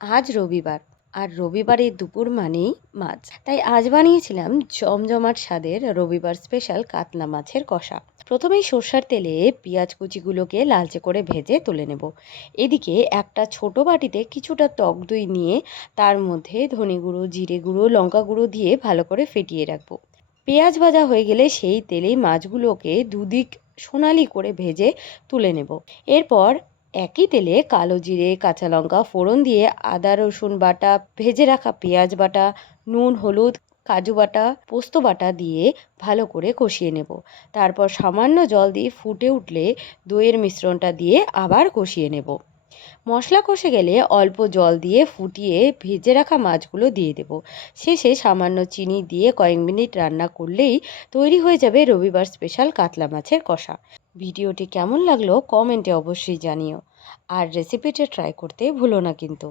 আজ রবিবার, আর রবিবারের দুপুর মানেই মাছ, তাই আজ বানিয়েছিলাম জমজমাট স্বাদের রবিবার স্পেশাল কাতলা মাছের কষা। প্রথমেই সর্ষের তেলে পেঁয়াজ কুচিগুলোকে লালচে করে ভেজে তুলে নেব। এদিকে একটা ছোট বাটিতে কিছুটা টক দই নিয়ে তার মধ্যে ধনে গুঁড়ো, জিরে গুঁড়ো, লঙ্কা গুঁড়ো দিয়ে ভালো করে ফেটিয়ে রাখবো। পেঁয়াজ ভাজা হয়ে গেলে সেই তেলেই মাছগুলোকে দুদিক সোনালি করে ভেজে তুলে নেব। এরপর একই তেলে কালো জিরে, কাঁচা লঙ্কা ফোড়ন দিয়ে আদা রসুন বাটা, ভেজে রাখা পেঁয়াজ বাটা, নুন, হলুদ, কাজু বাটা, পোস্ত বাটা দিয়ে ভালো করে কষিয়ে নেব। তারপর সামান্য জল দিয়ে ফুটে উঠলে দইয়ের মিশ্রণটা দিয়ে আবার কষিয়ে নেব। মশলা কষে গেলে অল্প জল দিয়ে ফুটিয়ে ভেজে রাখা মাছগুলো দিয়ে দেব। শেষে সামান্য চিনি দিয়ে কয়েক মিনিট রান্না করলেই তৈরি হয়ে যাবে রবিবার স্পেশাল কাতলা মাছের কষা। ভিডিওটি কেমন লাগলো কমেন্টে অবশ্যই জানিও, আর রেসিপিটা ট্রাই করতে ভুলো না কিন্তু।